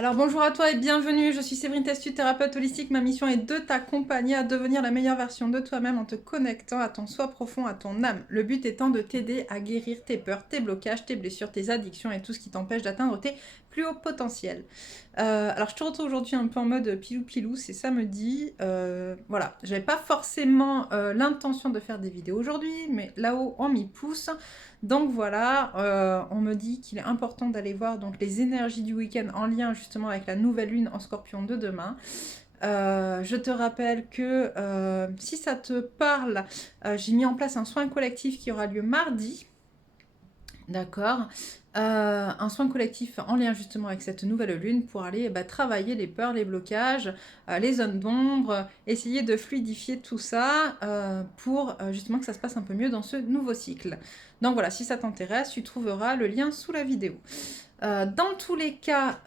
Alors bonjour à toi et bienvenue, je suis Séverine Testu, thérapeute holistique. Ma mission est de t'accompagner à devenir la meilleure version de toi-même en te connectant à ton soi profond, à ton âme. Le but étant de t'aider à guérir tes peurs, tes blocages, tes blessures, tes addictions et tout ce qui t'empêche d'atteindre tes plus hauts potentiels. Alors je te retrouve aujourd'hui un peu en mode pilou-pilou, c'est samedi. Voilà, j'avais pas forcément l'intention de faire des vidéos aujourd'hui, mais là-haut on m'y pousse. Donc voilà, on me dit qu'il est important d'aller voir donc, les énergies du week-end en lien justement avec la nouvelle lune en scorpion de demain. Je te rappelle que si ça te parle, j'ai mis en place un soin collectif qui aura lieu mardi. D'accord. Un soin collectif en lien justement avec cette nouvelle lune pour aller travailler les peurs, les blocages, les zones d'ombre, essayer de fluidifier tout ça pour justement que ça se passe un peu mieux dans ce nouveau cycle. Donc voilà, si ça t'intéresse, tu trouveras le lien sous la vidéo. Dans tous les cas,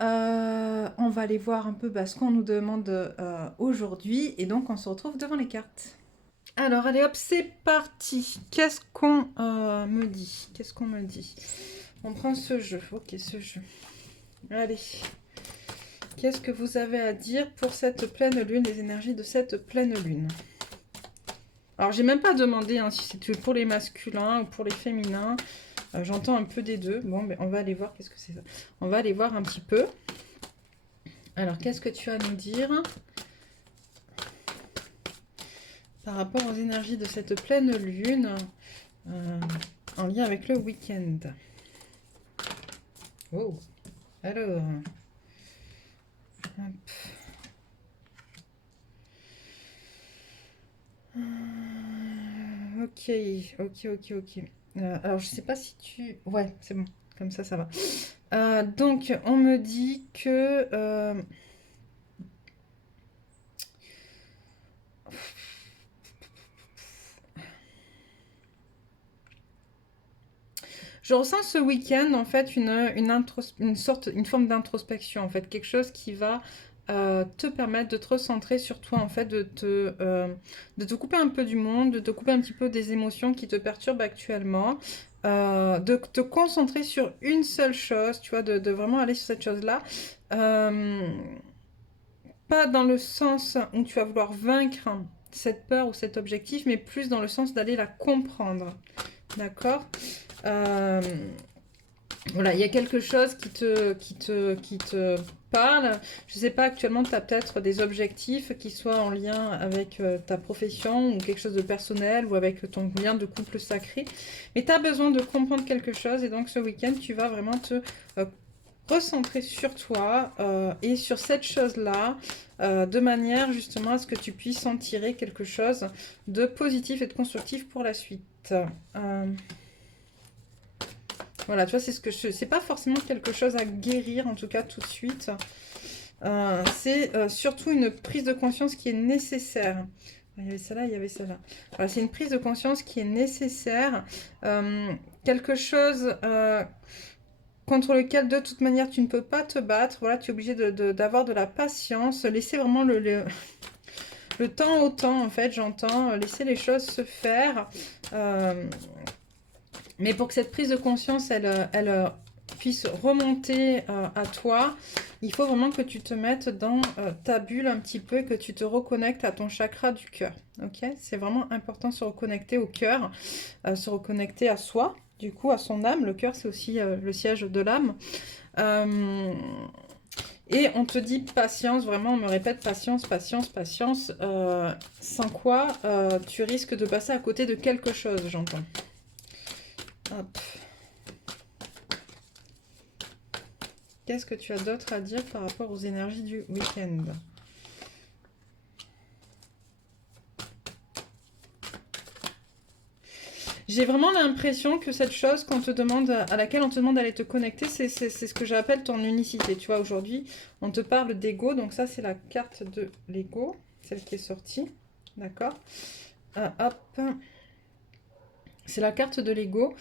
on va aller voir un peu ce qu'on nous demande aujourd'hui et donc on se retrouve devant les cartes. Alors, allez hop, c'est parti. Qu'est-ce qu'on me dit? Qu'est-ce qu'on me dit? On prend ce jeu. Ok, ce jeu. Allez. Qu'est-ce que vous avez à dire pour cette pleine lune, les énergies de cette pleine lune? Alors, j'ai même pas demandé si c'est pour les masculins ou pour les féminins. J'entends un peu des deux. Bon, on va aller voir qu'est-ce que c'est ça. On va aller voir un petit peu. Alors, qu'est-ce que tu as à nous dire par rapport aux énergies de cette pleine lune en lien avec le week-end? Oh, alors. Hop. Ok, ok. Alors, je sais pas si tu... Ouais, c'est bon. Comme ça va. Donc, on me dit que... Je ressens ce week-end, en fait, une forme d'introspection, en fait. Quelque chose qui va te permettre de te recentrer sur toi, en fait, de te couper un peu du monde, de te couper un petit peu des émotions qui te perturbent actuellement, de te concentrer sur une seule chose, tu vois, de vraiment aller sur cette chose-là. Pas dans le sens où tu vas vouloir vaincre cette peur ou cet objectif, mais plus dans le sens d'aller la comprendre. D'accord. Voilà, il y a quelque chose qui te parle. Je ne sais pas, actuellement, tu as peut-être des objectifs qui soient en lien avec ta profession ou quelque chose de personnel ou avec ton lien de couple sacré. Mais tu as besoin de comprendre quelque chose et donc ce week-end, tu vas vraiment te recentrer sur toi et sur cette chose-là de manière justement à ce que tu puisses en tirer quelque chose de positif et de constructif pour la suite. Voilà, tu vois, c'est pas forcément quelque chose à guérir, en tout cas tout de suite. C'est surtout une prise de conscience qui est nécessaire. Il y avait ça là, il y avait ça là. Voilà, c'est une prise de conscience qui est nécessaire. Quelque chose contre lequel de toute manière tu ne peux pas te battre. Voilà, tu es obligé d'avoir de la patience. Laisser vraiment le temps au temps, en fait, j'entends. Laisser les choses se faire. Mais pour que cette prise de conscience, elle puisse remonter à toi, il faut vraiment que tu te mettes dans ta bulle un petit peu et que tu te reconnectes à ton chakra du cœur. Ok, c'est vraiment important de se reconnecter au cœur, se reconnecter à soi, du coup, à son âme. Le cœur, c'est aussi le siège de l'âme. Et on te dit patience, vraiment, on me répète patience, patience, patience, sans quoi tu risques de passer à côté de quelque chose, j'entends. Hop. Qu'est-ce que tu as d'autre à dire par rapport aux énergies du week-end? J'ai vraiment l'impression que cette chose à laquelle on te demande d'aller te connecter, c'est ce que j'appelle ton unicité. Tu vois, aujourd'hui, on te parle d'ego. Donc ça, c'est la carte de l'ego, celle qui est sortie. D'accord. Hop. C'est la carte de l'ego.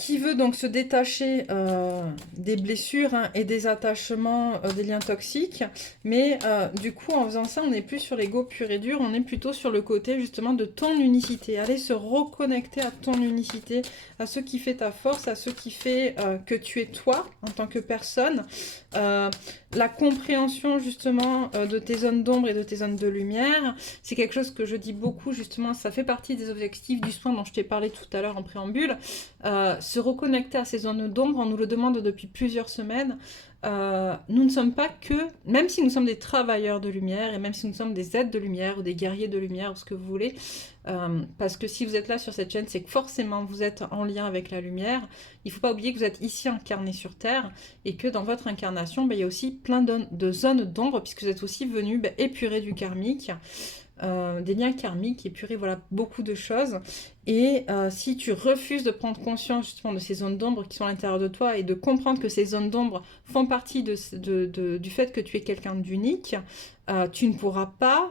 qui veut donc se détacher des blessures hein, et des attachements, des liens toxiques. Mais du coup, en faisant ça, on n'est plus sur l'ego pur et dur, on est plutôt sur le côté justement de ton unicité. Aller se reconnecter à ton unicité, à ce qui fait ta force, à ce qui fait que tu es toi en tant que personne. La compréhension justement de tes zones d'ombre et de tes zones de lumière, c'est quelque chose que je dis beaucoup justement, ça fait partie des objectifs du soin dont je t'ai parlé tout à l'heure en préambule. Se reconnecter à ces zones d'ombre, on nous le demande depuis plusieurs semaines. Nous ne sommes pas que, même si nous sommes des travailleurs de lumière et même si nous sommes des êtres de lumière ou des guerriers de lumière ou ce que vous voulez, parce que si vous êtes là sur cette chaîne, c'est que forcément vous êtes en lien avec la lumière. Il ne faut pas oublier que vous êtes ici incarné sur Terre et que dans votre incarnation, il y a aussi plein de zones d'ombre puisque vous êtes aussi venu épurer du karmique. Des liens karmiques, épurer voilà, beaucoup de choses. Et si tu refuses de prendre conscience justement de ces zones d'ombre qui sont à l'intérieur de toi et de comprendre que ces zones d'ombre font partie du fait que tu es quelqu'un d'unique, tu ne pourras pas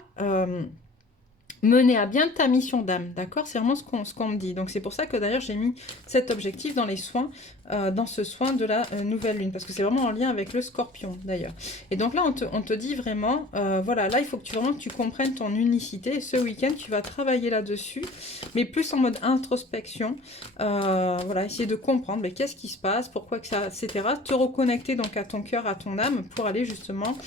mener à bien ta mission d'âme, d'accord? C'est vraiment ce qu'on me dit. Donc c'est pour ça que d'ailleurs j'ai mis cet objectif dans les soins, dans ce soin de la nouvelle lune, parce que c'est vraiment en lien avec le scorpion d'ailleurs. Et donc là on te dit vraiment, voilà, là il faut que tu comprennes ton unicité, et ce week-end tu vas travailler là-dessus, mais plus en mode introspection, voilà, essayer de comprendre qu'est-ce qui se passe, pourquoi que ça, etc. Te reconnecter donc à ton cœur, à ton âme, pour aller justement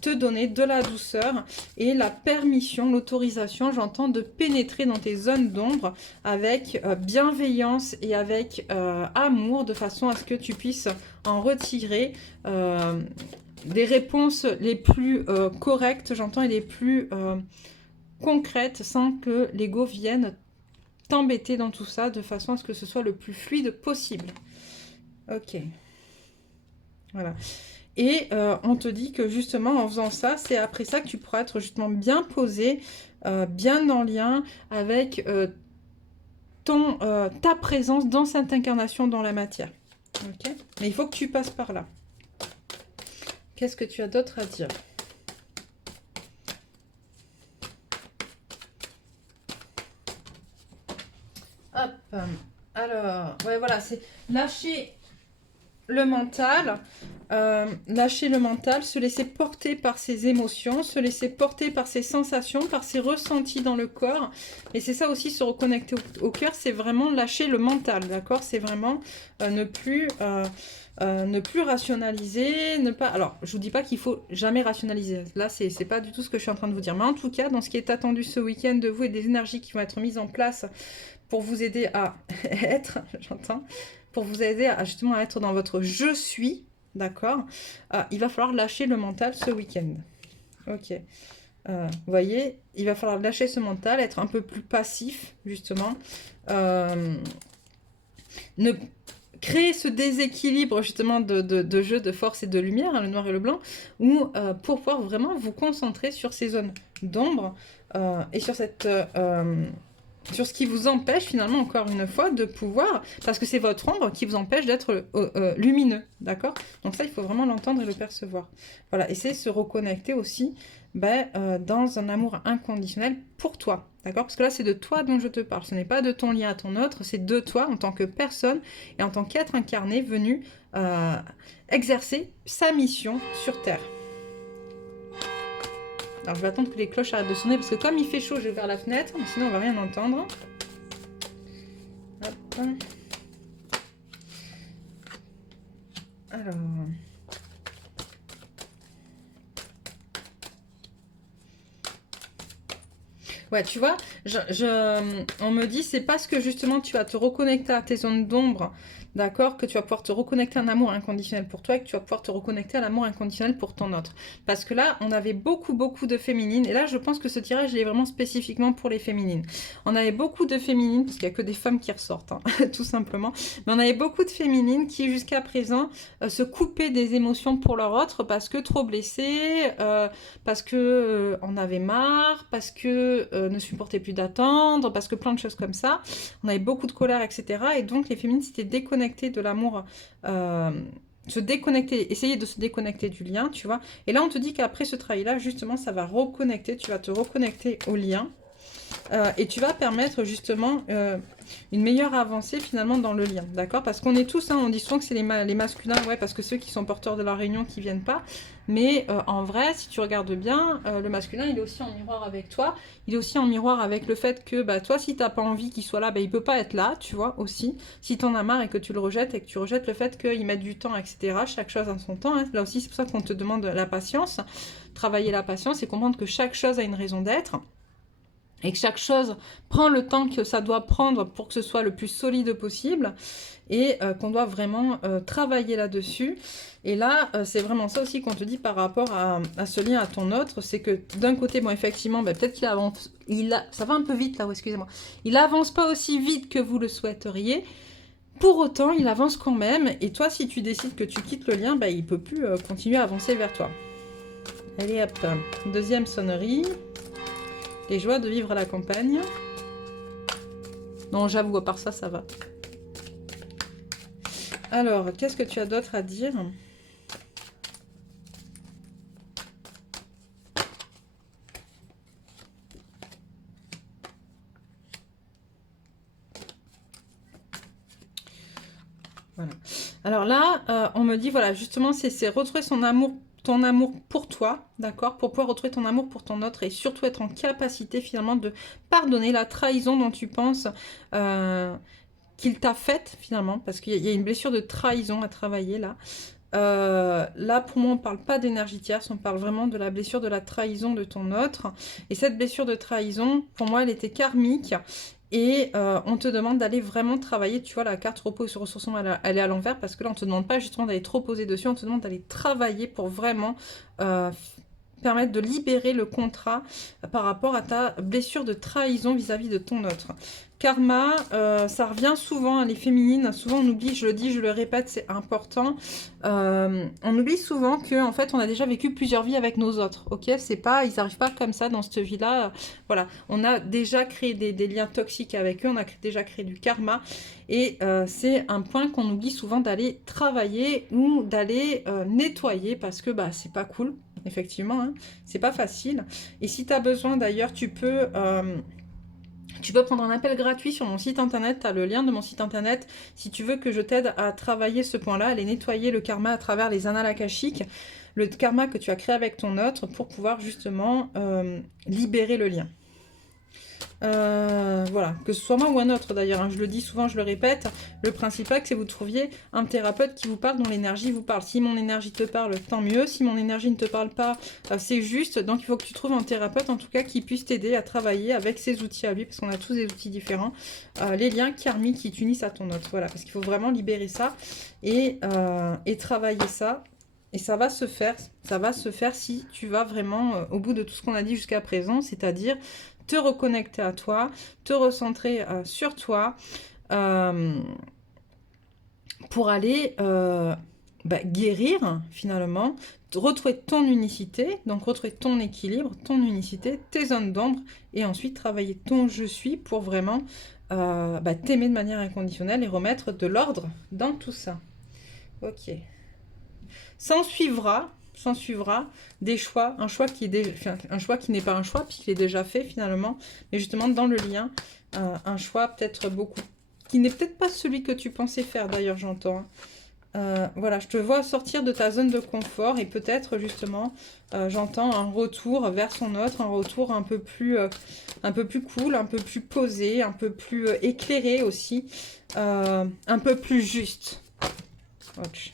te donner de la douceur et la permission, l'autorisation, j'entends, de pénétrer dans tes zones d'ombre avec bienveillance et avec amour, de façon à ce que tu puisses en retirer des réponses les plus correctes, j'entends, et les plus concrètes, sans que l'ego vienne t'embêter dans tout ça, de façon à ce que ce soit le plus fluide possible. Ok. Voilà. Et on te dit que justement en faisant ça, c'est après ça que tu pourras être justement bien posé, bien en lien avec ta présence dans cette incarnation dans la matière. Okay. Mais il faut que tu passes par là. Qu'est-ce que tu as d'autre à dire? Hop. Alors, ouais, voilà, c'est lâcher le mental. Lâcher le mental, se laisser porter par ses émotions, se laisser porter par ses sensations, par ses ressentis dans le corps. Et c'est ça aussi, se reconnecter au cœur, c'est vraiment lâcher le mental, d'accord? C'est vraiment ne plus rationaliser, ne pas... Alors, je vous dis pas qu'il faut jamais rationaliser. Là, c'est pas du tout ce que je suis en train de vous dire. Mais en tout cas, dans ce qui est attendu ce week-end de vous et des énergies qui vont être mises en place pour vous aider à être, j'entends, pour vous aider à justement être dans votre « je suis », d'accord, il va falloir lâcher le mental ce week-end. Ok. Vous voyez, il va falloir lâcher ce mental, être un peu plus passif, justement. Créer ce déséquilibre, justement, de jeu de force et de lumière, hein, le noir et le blanc, où, pour pouvoir vraiment vous concentrer sur ces zones d'ombre et sur cette... sur ce qui vous empêche finalement, encore une fois, de pouvoir, parce que c'est votre ombre qui vous empêche d'être lumineux, d'accord? Donc ça, il faut vraiment l'entendre et le percevoir. Voilà, essayez de se reconnecter aussi dans un amour inconditionnel pour toi, d'accord? Parce que là, c'est de toi dont je te parle, ce n'est pas de ton lien à ton autre, c'est de toi en tant que personne et en tant qu'être incarné venu exercer sa mission sur Terre. Alors, je vais attendre que les cloches arrêtent de sonner, parce que comme il fait chaud, je vais ouvrir la fenêtre, mais sinon, on va rien entendre. Hop. Alors... Ouais, tu vois, on me dit, c'est parce que justement, tu vas te reconnecter à tes zones d'ombre, d'accord, que tu vas pouvoir te reconnecter à un amour inconditionnel pour toi et que tu vas pouvoir te reconnecter à l'amour inconditionnel pour ton autre. Parce que là, on avait beaucoup de féminines. Et là, je pense que ce tirage, il est vraiment spécifiquement pour les féminines. On avait beaucoup de féminines, parce qu'il n'y a que des femmes qui ressortent, hein, tout simplement. Mais on avait beaucoup de féminines qui, jusqu'à présent, se coupaient des émotions pour leur autre parce que trop blessées, parce que on avait marre, parce que ne supportaient plus d'attendre, parce que plein de choses comme ça. On avait beaucoup de colère, etc. Et donc, les féminines s'étaient déconnectées de l'amour, se déconnecter, essayer de se déconnecter du lien, tu vois. Et là, on te dit qu'après ce travail-là, justement, ça va reconnecter, tu vas te reconnecter au lien. et tu vas permettre justement une meilleure avancée finalement dans le lien, d'accord? Parce qu'on est tous, hein, on dit souvent que c'est les masculins, ouais, parce que ceux qui sont porteurs de la réunion qui viennent pas, mais en vrai, si tu regardes bien, le masculin, il est aussi en miroir avec toi, il est aussi en miroir avec le fait que, bah, toi, si t'as pas envie qu'il soit là, bah, il peut pas être là, tu vois, aussi. Si t'en as marre et que tu le rejettes, et que tu rejettes le fait qu'il mette du temps, etc., chaque chose a son temps, hein. Là aussi, c'est pour ça qu'on te demande la patience, travailler la patience et comprendre que chaque chose a une raison d'être. Et que chaque chose prend le temps que ça doit prendre pour que ce soit le plus solide possible, et qu'on doit vraiment travailler là-dessus. Et là, c'est vraiment ça aussi qu'on te dit par rapport à ce lien à ton autre, c'est que d'un côté, bon, effectivement, bah, peut-être qu'il avance, ça va un peu vite là, excusez-moi, il avance pas aussi vite que vous le souhaiteriez, pour autant, il avance quand même, et toi, si tu décides que tu quittes le lien, bah, il peut plus continuer à avancer vers toi. Allez hop, deuxième sonnerie. Les joies de vivre à la campagne. Non, j'avoue, à part ça, ça va. Alors, qu'est-ce que tu as d'autre à dire? Voilà. Alors là, on me dit, voilà, justement, c'est retrouver son amour, ton amour pour toi, d'accord? Pour pouvoir retrouver ton amour pour ton autre et surtout être en capacité finalement de pardonner la trahison dont tu penses qu'il t'a faite finalement, parce qu'il y a une blessure de trahison à travailler là. Là, pour moi, on ne parle pas d'énergie tierce, on parle vraiment de la blessure de la trahison de ton autre. Et cette blessure de trahison, pour moi, elle était karmique. Et on te demande d'aller vraiment travailler, tu vois, la carte repos sur ressourcement, elle est à l'envers, parce que là, on ne te demande pas justement d'aller trop poser dessus, on te demande d'aller travailler pour vraiment permettre de libérer le contrat par rapport à ta blessure de trahison vis-à-vis de ton autre. Karma, ça revient souvent, hein, les féminines, souvent on oublie, je le dis, je le répète, c'est important. On oublie souvent que en fait on a déjà vécu plusieurs vies avec nos autres, ok? C'est pas, ils n'arrivent pas comme ça dans cette vie-là. Voilà, on a déjà créé des liens toxiques avec eux, on a déjà créé du karma, et c'est un point qu'on oublie souvent d'aller travailler ou d'aller nettoyer, parce que bah c'est pas cool, effectivement, hein, c'est pas facile. Et si tu as besoin d'ailleurs, tu peux prendre un appel gratuit sur mon site internet, tu as le lien de mon site internet, si tu veux que je t'aide à travailler ce point-là, à aller nettoyer le karma à travers les annales akashiques, le karma que tu as créé avec ton autre, pour pouvoir justement libérer le lien. Voilà, que ce soit moi ou un autre d'ailleurs, hein, je le dis souvent, je le répète, le principal c'est que vous trouviez un thérapeute qui vous parle, dont l'énergie vous parle. Si mon énergie te parle, tant mieux. Si mon énergie ne te parle pas, c'est juste. Donc il faut que tu trouves un thérapeute en tout cas qui puisse t'aider à travailler avec ses outils à lui, parce qu'on a tous des outils différents, les liens karmiques qui t'unissent à ton autre. Voilà, parce qu'il faut vraiment libérer ça et travailler ça. Et ça va se faire si tu vas vraiment au bout de tout ce qu'on a dit jusqu'à présent, c'est-à-dire te reconnecter à toi, te recentrer sur toi, pour aller guérir finalement, retrouver ton unicité, donc retrouver ton équilibre, ton unicité, tes zones d'ombre, et ensuite travailler ton je suis pour vraiment t'aimer de manière inconditionnelle et remettre de l'ordre dans tout ça. Ok. S'en suivra des choix, un choix qui n'est pas un choix puisqu'il est déjà fait finalement, mais justement dans le lien, un choix peut-être beaucoup, qui n'est peut-être pas celui que tu pensais faire d'ailleurs, j'entends. Voilà, je te vois sortir de ta zone de confort et peut-être justement, j'entends un retour vers son autre, un retour un peu plus cool, un peu plus posé, un peu plus éclairé aussi, un peu plus juste. Ok.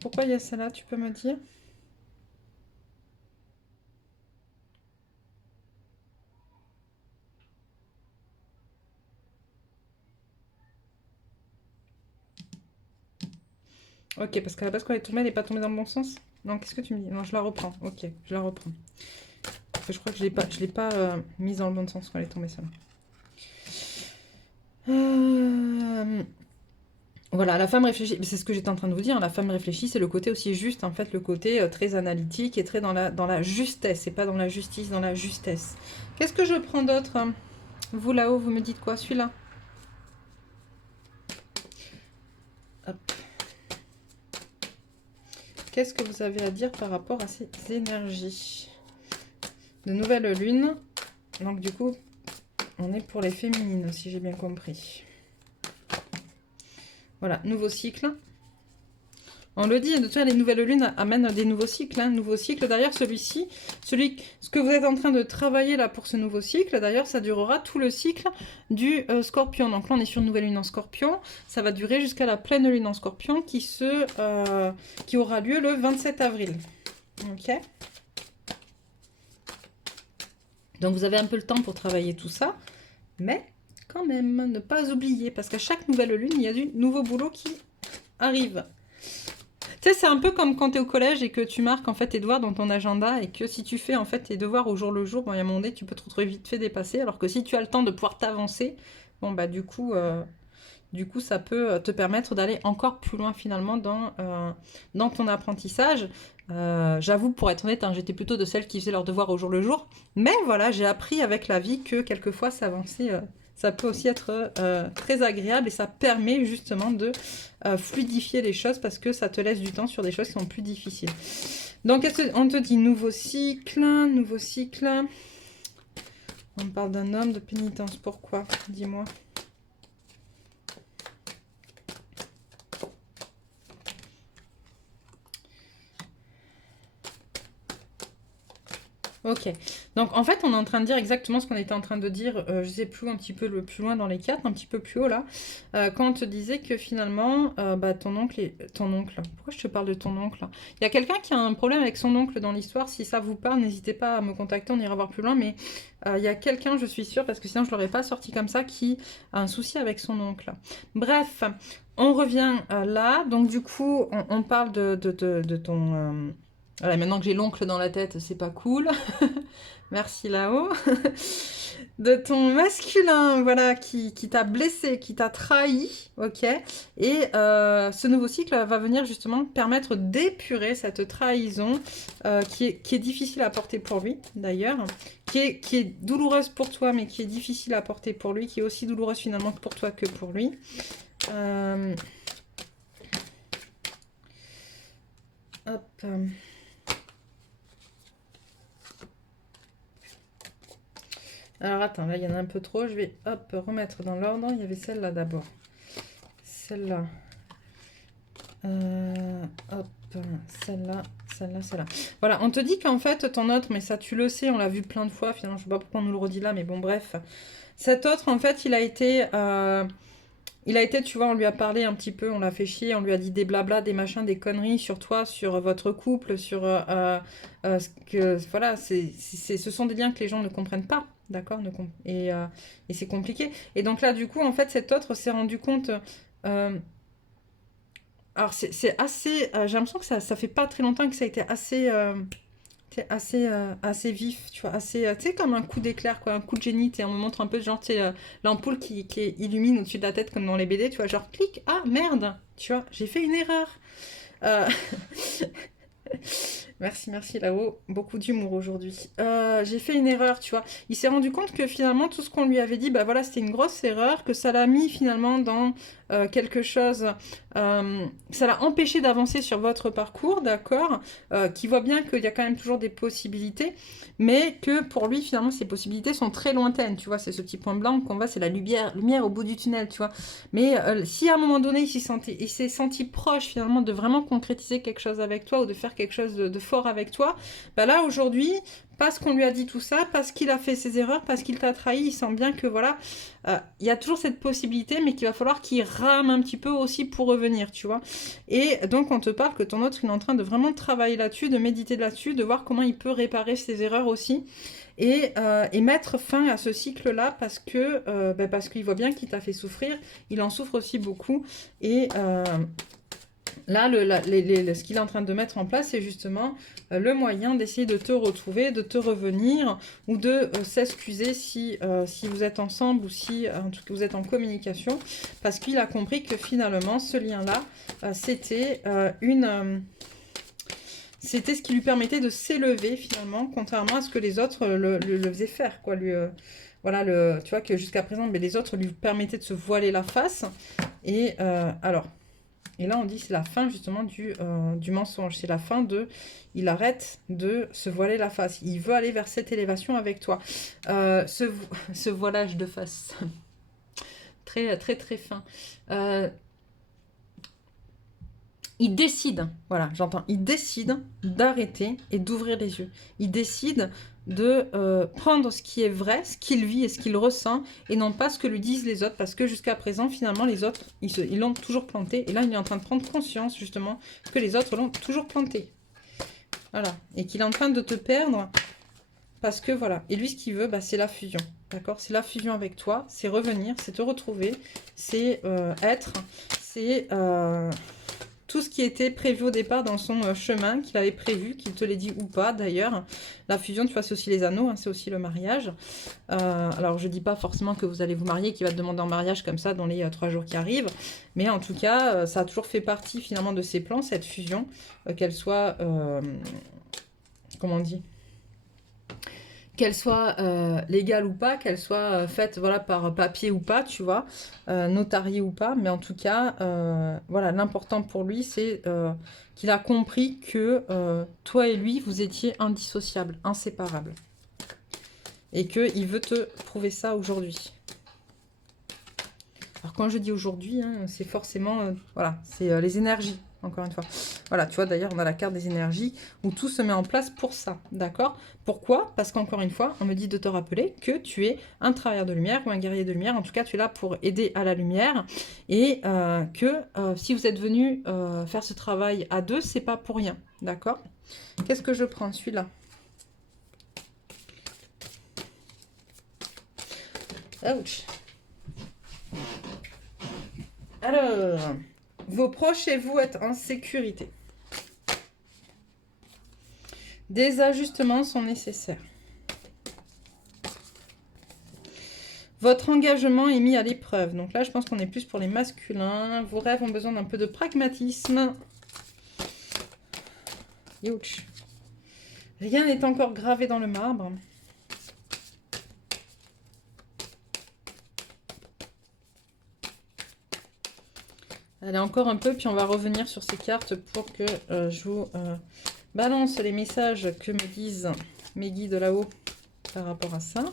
Pourquoi il y a ça là, tu peux me dire? Ok, parce qu'à la base, quand elle est tombée, elle n'est pas tombée dans le bon sens. Non, qu'est-ce que tu me dis? Non, je la reprends. Ok, je la reprends. Je crois que je l'ai pas mise dans le bon sens quand elle est tombée, celle-là. Voilà, la femme réfléchit, c'est ce que j'étais en train de vous dire, hein, la femme réfléchit, c'est le côté aussi juste, en fait, le côté très analytique et très dans la justesse, et pas dans la justice, dans la justesse. Qu'est-ce que je prends d'autre? Vous là-haut, vous me dites quoi? Celui-là? Hop. Qu'est-ce que vous avez à dire par rapport à ces énergies de nouvelle lune? Donc du coup, on est pour les féminines, si j'ai bien compris. Voilà, nouveau cycle. On le dit, de toute façon, les nouvelles lunes amènent des nouveaux cycles. Hein, nouveau cycle, d'ailleurs, celui-ci, ce que vous êtes en train de travailler là pour ce nouveau cycle, d'ailleurs, ça durera tout le cycle du Scorpion. Donc là, on est sur une nouvelle lune en Scorpion. Ça va durer jusqu'à la pleine lune en Scorpion qui aura lieu le 27 avril. Ok. Donc vous avez un peu le temps pour travailler tout ça. Mais quand même, ne pas oublier, parce qu'à chaque nouvelle lune, il y a du nouveau boulot qui arrive. Tu sais, c'est un peu comme quand tu es au collège et que tu marques en fait tes devoirs dans ton agenda et que si tu fais en fait tes devoirs au jour le jour, bon, il y a un moment donné, tu peux te retrouver vite fait dépassé, alors que si tu as le temps de pouvoir t'avancer, bon bah du coup ça peut te permettre d'aller encore plus loin finalement dans ton apprentissage. J'avoue, pour être honnête, hein, j'étais plutôt de celles qui faisaient leurs devoirs au jour le jour, mais voilà, j'ai appris avec la vie que quelquefois s'avancer, ça peut aussi être très agréable et ça permet justement de fluidifier les choses parce que ça te laisse du temps sur des choses qui sont plus difficiles. Donc, on te dit nouveau cycle, nouveau cycle. On parle d'un homme de pénitence. Pourquoi? Dis-moi. Ok, donc en fait on est en train de dire exactement ce qu'on était en train de dire, je sais plus, un petit peu le plus loin dans les cartes, un petit peu plus haut là, quand on te disait que finalement, bah, ton oncle, pourquoi je te parle de ton oncle? Il y a quelqu'un qui a un problème avec son oncle dans l'histoire, si ça vous parle, n'hésitez pas à me contacter, on ira voir plus loin, mais il y a quelqu'un, je suis sûre, parce que sinon je l'aurais pas sorti comme ça, qui a un souci avec son oncle. Bref, on revient là, donc du coup on parle de ton... Voilà, maintenant que j'ai l'oncle dans la tête, c'est pas cool. Merci là-haut. De ton masculin, voilà, qui t'a blessé, qui t'a trahi, ok. Et ce nouveau cycle va venir justement permettre d'épurer cette trahison qui est difficile à porter pour lui, d'ailleurs, qui est douloureuse pour toi, mais qui est difficile à porter pour lui, qui est aussi douloureuse finalement pour toi que pour lui. Hop. Alors attends, là il y en a un peu trop, je vais hop remettre dans l'ordre. Il y avait celle-là d'abord. Celle-là. Hop, celle-là, celle-là, celle-là. Voilà, on te dit qu'en fait ton autre, mais ça tu le sais, on l'a vu plein de fois, finalement je sais pas pourquoi on nous le redit là, mais bon bref. Cet autre en fait il a été, tu vois, on lui a parlé un petit peu, on l'a fait chier, on lui a dit des blabla, des machins, des conneries sur toi, sur votre couple, sur ce que, voilà, ce sont des liens que les gens ne comprennent pas, d'accord, et c'est compliqué. Et donc là, du coup, en fait, cet autre s'est rendu compte. Alors, c'est assez. J'ai l'impression que ça fait pas très longtemps que ça a été assez vif, tu vois, assez, tu sais, comme un coup d'éclair, quoi, un coup de génie, on me montre un peu, genre, tu sais, l'ampoule qui illumine au-dessus de la tête, comme dans les BD, tu vois, genre, clic, ah, merde, tu vois, j'ai fait une erreur. Euh, Merci là-haut, beaucoup d'humour aujourd'hui. J'ai fait une erreur, tu vois. Il s'est rendu compte que finalement, tout ce qu'on lui avait dit, bah voilà, c'était une grosse erreur, que ça l'a mis finalement dans quelque chose, ça l'a empêché d'avancer sur votre parcours, d'accord, qui voit bien qu'il y a quand même toujours des possibilités, mais que pour lui, finalement, ces possibilités sont très lointaines, tu vois. C'est ce petit point blanc qu'on voit, c'est la lumière au bout du tunnel, tu vois. Mais si à un moment donné, il s'est senti proche finalement de vraiment concrétiser quelque chose avec toi ou de faire quelque chose de fort avec toi, bah là aujourd'hui, parce qu'on lui a dit tout ça, parce qu'il a fait ses erreurs, parce qu'il t'a trahi, il sent bien que voilà, il y a toujours cette possibilité, mais qu'il va falloir qu'il rame un petit peu aussi pour revenir, tu vois. Et donc on te parle que ton autre, il est en train de vraiment travailler là-dessus, de méditer là-dessus, de voir comment il peut réparer ses erreurs aussi. Et mettre fin à ce cycle-là parce qu'il voit bien qu'il t'a fait souffrir, il en souffre aussi beaucoup. Et là, ce qu'il est en train de mettre en place, c'est justement le moyen d'essayer de te retrouver, de te revenir ou de s'excuser si vous êtes ensemble ou si en tout cas vous êtes en communication, parce qu'il a compris que finalement ce lien-là, c'était c'était ce qui lui permettait de s'élever finalement, contrairement à ce que les autres le faisaient faire, quoi. Voilà, tu vois que jusqu'à présent, mais les autres lui permettaient de se voiler la face. Et alors, Et là, on dit c'est la fin justement du mensonge. C'est la fin de... Il arrête de se voiler la face. Il veut aller vers cette élévation avec toi. Ce voilage de face. Très, très, très fin. Il décide, voilà, j'entends, il décide d'arrêter et d'ouvrir les yeux. Il décide de prendre ce qui est vrai, ce qu'il vit et ce qu'il ressent, et non pas ce que lui disent les autres, parce que jusqu'à présent, finalement, les autres, ils l'ont toujours planté, et là, il est en train de prendre conscience, justement, que les autres l'ont toujours planté. Voilà, et qu'il est en train de te perdre, parce que, voilà, et lui, ce qu'il veut, bah, c'est la fusion, d'accord? C'est la fusion avec toi, c'est revenir, c'est te retrouver, c'est être, c'est... tout ce qui était prévu au départ dans son chemin, qu'il avait prévu, qu'il te l'ait dit ou pas d'ailleurs. La fusion, tu vois, c'est aussi les anneaux, hein, c'est aussi le mariage. Alors, je dis pas forcément que vous allez vous marier, qu'il va te demander en mariage comme ça dans les 3 jours qui arrivent. Mais en tout cas, ça a toujours fait partie finalement de ses plans, cette fusion, qu'elle soit... comment on dit ? Qu'elle soit légale ou pas, qu'elle soit faite voilà, par papier ou pas, tu vois, notariée ou pas, mais en tout cas, voilà, l'important pour lui, c'est qu'il a compris que toi et lui, vous étiez indissociables, inséparables. Et qu'il veut te prouver ça aujourd'hui. Alors quand je dis aujourd'hui, hein, c'est forcément, voilà, c'est les énergies, encore une fois. Voilà, tu vois, d'ailleurs, on a la carte des énergies où tout se met en place pour ça, d'accord? Pourquoi? Parce qu'encore une fois, on me dit de te rappeler que tu es un travailleur de lumière ou un guerrier de lumière. En tout cas, tu es là pour aider à la lumière. Et que si vous êtes venu faire ce travail à deux, c'est pas pour rien, d'accord? Qu'est-ce que je prends? Celui-là. Ouch. Alors, vos proches et vous êtes en sécurité. Des ajustements sont nécessaires. Votre engagement est mis à l'épreuve. Donc là, je pense qu'on est plus pour les masculins. Vos rêves ont besoin d'un peu de pragmatisme. Youch. Rien n'est encore gravé dans le marbre. Allez, encore un peu, puis on va revenir sur ces cartes pour que je vous balance les messages que me disent mes guides là-haut par rapport à ça.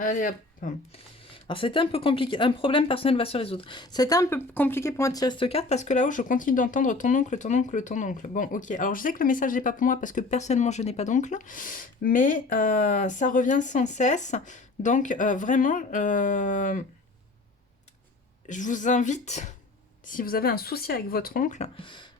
Allez hop. Alors c'était un peu compliqué. Un problème personnel va se résoudre. C'était un peu compliqué pour moi de tirer cette carte parce que là-haut je continue d'entendre ton oncle, ton oncle, ton oncle. Bon ok. Alors je sais que le message n'est pas pour moi parce que personnellement je n'ai pas d'oncle. Mais ça revient sans cesse. Donc vraiment, je vous invite, si vous avez un souci avec votre oncle,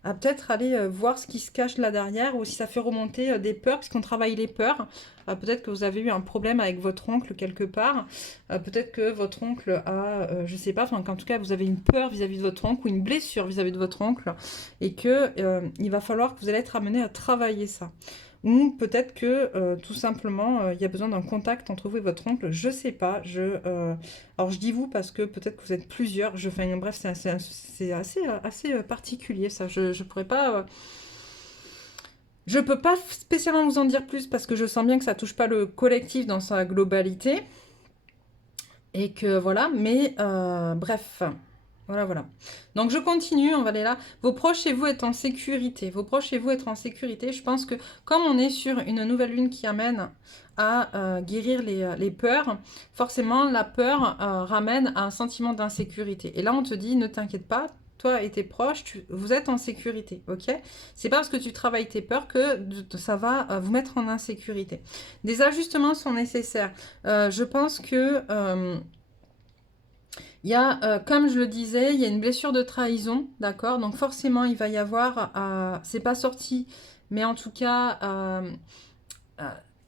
à peut-être aller voir ce qui se cache là derrière ou si ça fait remonter des peurs, puisqu'on travaille les peurs. Peut-être que vous avez eu un problème avec votre oncle quelque part. Peut-être que votre oncle a, je sais pas, enfin qu'en tout cas vous avez une peur vis-à-vis de votre oncle ou une blessure vis-à-vis de votre oncle et que il va falloir que vous allez être amené à travailler ça. Ou peut-être que tout simplement il y a besoin d'un contact entre vous et votre oncle, je sais pas. Alors je dis vous parce que peut-être que vous êtes plusieurs. Bref, c'est assez particulier ça. Je pourrais pas. Je peux pas spécialement vous en dire plus parce que je sens bien que ça touche pas le collectif dans sa globalité. Et que voilà, mais bref. Voilà. Donc je continue, on va aller là. Vos proches et vous êtes en sécurité. Vos proches et vous êtes en sécurité. Je pense que comme on est sur une nouvelle lune qui amène à guérir les peurs, forcément la peur ramène à un sentiment d'insécurité. Et là on te dit, ne t'inquiète pas, toi et tes proches, vous êtes en sécurité, ok? C'est pas parce que tu travailles tes peurs que ça va vous mettre en insécurité. Des ajustements sont nécessaires. Je pense que... il y a, comme je le disais, il y a une blessure de trahison, d'accord? Donc forcément, il va y avoir, c'est pas sorti, mais en tout cas,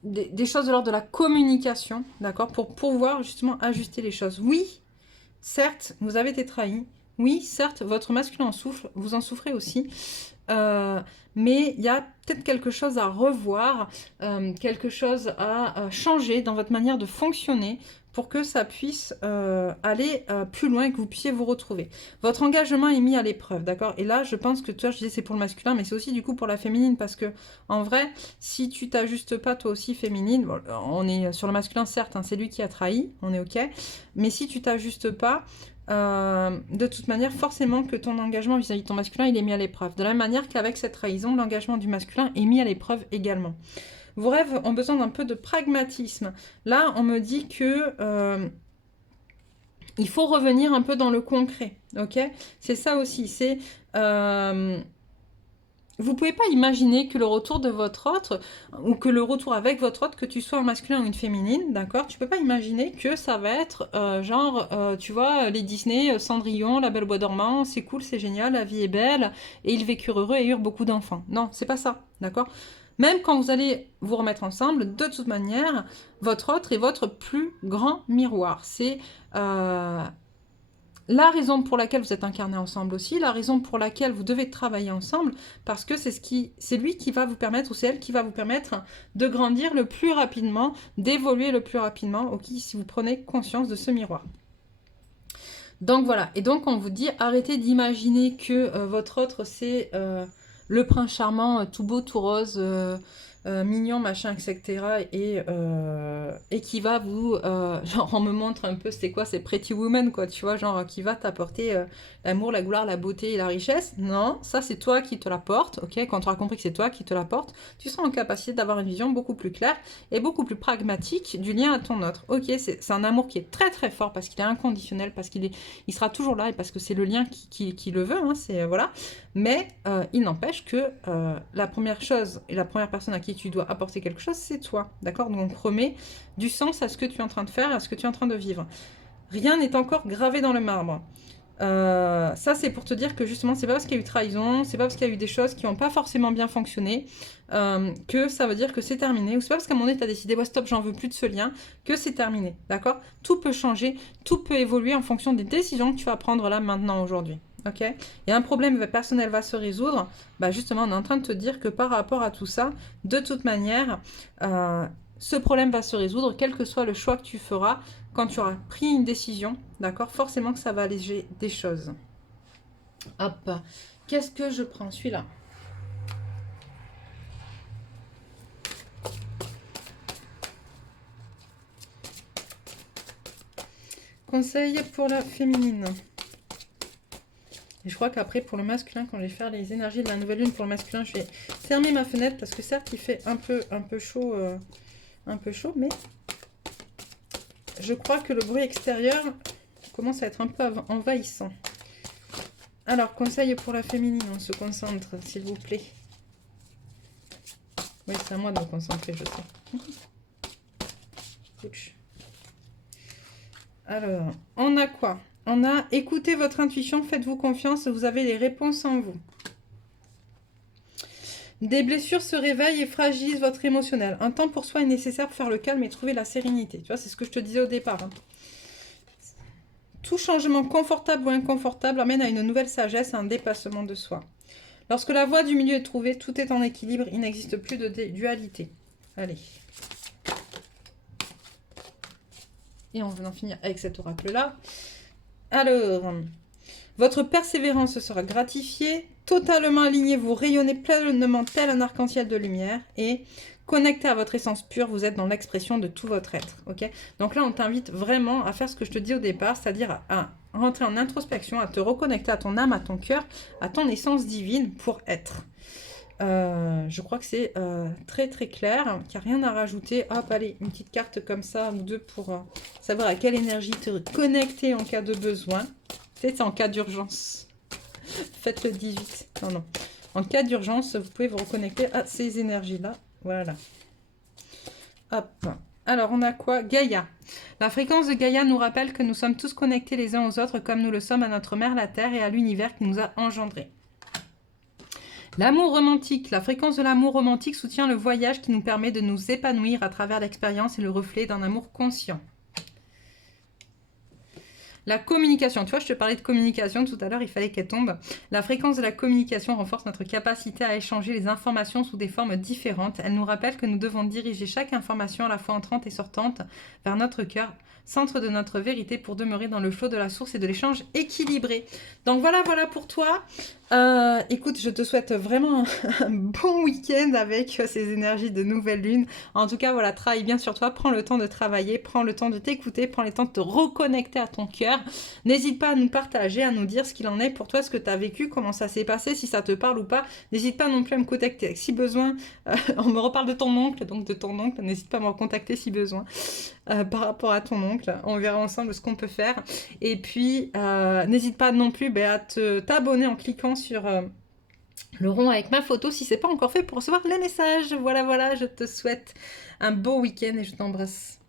des choses de l'ordre de la communication, d'accord? Pour pouvoir justement ajuster les choses. Oui, certes, vous avez été trahi. oui, certes, votre masculin en souffre, vous en souffrez aussi. Mais il y a peut-être quelque chose à revoir, quelque chose à changer dans votre manière de fonctionner pour que ça puisse aller plus loin et que vous puissiez vous retrouver. Votre engagement est mis à l'épreuve, d'accord? Et là, je pense que toi, je disais c'est pour le masculin, mais c'est aussi du coup pour la féminine, parce que en vrai, si tu t'ajustes pas toi aussi féminine, bon, on est sur le masculin, certes, hein, c'est lui qui a trahi, on est ok, mais si tu t'ajustes pas, de toute manière, forcément que ton engagement vis-à-vis de ton masculin, il est mis à l'épreuve. De la même manière qu'avec cette trahison, l'engagement du masculin est mis à l'épreuve également. Vos rêves ont besoin d'un peu de pragmatisme. Là, on me dit que il faut revenir un peu dans le concret, ok? C'est ça aussi, c'est... vous pouvez pas imaginer que le retour de votre autre, ou que le retour avec votre autre, que tu sois un masculin ou une féminine, d'accord? Tu peux pas imaginer que ça va être tu vois, les Disney, Cendrillon, La Belle au Bois dormant, c'est cool, c'est génial, la vie est belle, et ils vécurent heureux et eurent beaucoup d'enfants. Non, c'est pas ça, d'accord? Même quand vous allez vous remettre ensemble, de toute manière, votre autre est votre plus grand miroir. C'est la raison pour laquelle vous êtes incarnés ensemble aussi, la raison pour laquelle vous devez travailler ensemble, parce que c'est lui qui va vous permettre, ou c'est elle qui va vous permettre de grandir le plus rapidement, d'évoluer le plus rapidement, ok, si vous prenez conscience de ce miroir. Donc voilà, et donc on vous dit, arrêtez d'imaginer que votre autre c'est le prince charmant, tout beau, tout rose, mignon, machin, etc. Et qui va vous... genre, on me montre un peu, c'est quoi, c'est Pretty Woman, quoi, tu vois, genre, qui va t'apporter l'amour, la gloire, la beauté et la richesse. Non, ça, c'est toi qui te l'apporte, ok? Quand tu auras compris que c'est toi qui te l'apporte, tu seras en capacité d'avoir une vision beaucoup plus claire et beaucoup plus pragmatique du lien à ton autre. Ok, c'est un amour qui est très, très fort parce qu'il est inconditionnel, parce qu'il sera toujours là et parce que c'est le lien qui le veut, hein, c'est... voilà. Mais il n'empêche que la première chose et la première personne à qui tu dois apporter quelque chose, c'est toi. D'accord? Donc remets du sens à ce que tu es en train de faire, à ce que tu es en train de vivre. Rien n'est encore gravé dans le marbre. Ça, c'est pour te dire que justement, c'est pas parce qu'il y a eu trahison, c'est pas parce qu'il y a eu des choses qui n'ont pas forcément bien fonctionné que ça veut dire que c'est terminé. Ou c'est pas parce qu'à un moment donné, tu as décidé, ouais, stop, j'en veux plus de ce lien, que c'est terminé. D'accord? Tout peut changer, tout peut évoluer en fonction des décisions que tu vas prendre là, maintenant, aujourd'hui. Ok? Et un problème personnel va se résoudre. Bah justement, on est en train de te dire que par rapport à tout ça, de toute manière, ce problème va se résoudre, quel que soit le choix que tu feras. Quand tu auras pris une décision, d'accord, forcément que ça va alléger des choses. Hop, qu'est-ce que je prends? Celui-là. Conseil pour la féminine. Et je crois qu'après, pour le masculin, quand je vais faire les énergies de la nouvelle lune pour le masculin, je vais fermer ma fenêtre parce que certes, il fait un peu chaud, mais je crois que le bruit extérieur commence à être un peu envahissant. Alors, conseil pour la féminine, on se concentre, s'il vous plaît. Oui, c'est à moi de me concentrer, je sais. Ouch. Alors, on a quoi? On a écoutez votre intuition, faites-vous confiance, vous avez les réponses en vous. Des blessures se réveillent et fragilisent votre émotionnel. Un temps pour soi est nécessaire pour faire le calme et trouver la sérénité. Tu vois, c'est ce que je te disais au départ. Hein. Tout changement confortable ou inconfortable amène à une nouvelle sagesse, à un dépassement de soi. Lorsque la voie du milieu est trouvée, tout est en équilibre, il n'existe plus de dualité. Allez. Et on va en finir avec cet oracle-là. Alors, votre persévérance sera gratifiée, totalement aligné, vous rayonnez pleinement tel un arc-en-ciel de lumière et connecté à votre essence pure, vous êtes dans l'expression de tout votre être. Ok? Donc là, on t'invite vraiment à faire ce que je te dis au départ, c'est-à-dire à rentrer en introspection, à te reconnecter à ton âme, à ton cœur, à ton essence divine pour être. Je crois que c'est très très clair, qu'il n'y a rien à rajouter. Hop, allez, une petite carte comme ça ou deux pour savoir à quelle énergie te connecter en cas de besoin. C'est en cas d'urgence. Faites le 18. Non, non. En cas d'urgence, vous pouvez vous reconnecter à ces énergies-là. Voilà. Hop. Alors, on a quoi? Gaïa. La fréquence de Gaïa nous rappelle que nous sommes tous connectés les uns aux autres comme nous le sommes à notre mère, la Terre, et à l'univers qui nous a engendrés. L'amour romantique. La fréquence de l'amour romantique soutient le voyage qui nous permet de nous épanouir à travers l'expérience et le reflet d'un amour conscient. La communication, tu vois, je te parlais de communication tout à l'heure, il fallait qu'elle tombe. La fréquence de la communication renforce notre capacité à échanger les informations sous des formes différentes. Elle nous rappelle que nous devons diriger chaque information à la fois entrante et sortante vers notre cœur, centre de notre vérité, pour demeurer dans le flot de la source et de l'échange équilibré. Donc voilà pour toi. Écoute, je te souhaite vraiment un bon week-end avec ces énergies de nouvelle lune. En tout cas, voilà, travaille bien sur toi, prends le temps de travailler, prends le temps de t'écouter, prends le temps de te reconnecter à ton cœur. N'hésite pas à nous partager, à nous dire ce qu'il en est pour toi, ce que tu as vécu, comment ça s'est passé, si ça te parle ou pas. N'hésite pas non plus à me contacter si besoin. On me reparle de ton oncle, donc de ton oncle, n'hésite pas à me recontacter si besoin par rapport à ton oncle. On verra ensemble ce qu'on peut faire. Et puis, n'hésite pas non plus à t'abonner en cliquant sur le rond avec ma photo si c'est pas encore fait pour recevoir les messages. Voilà, je te souhaite un beau week-end et je t'embrasse.